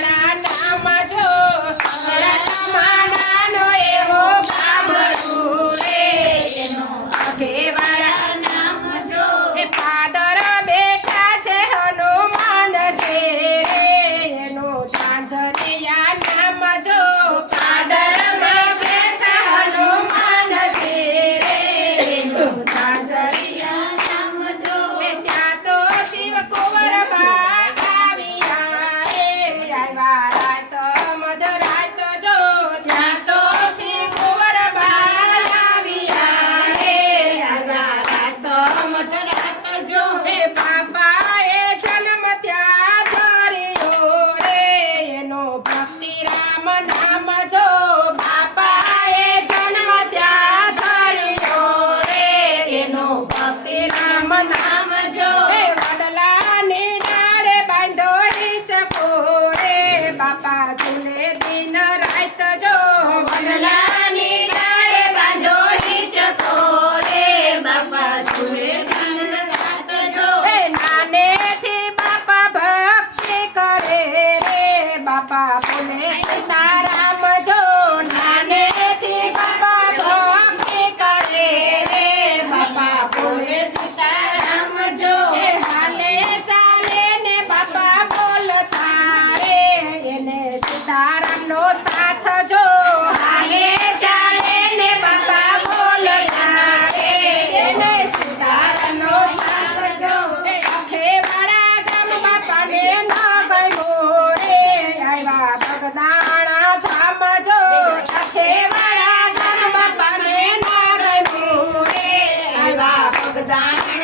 para papá, a promessa verdade.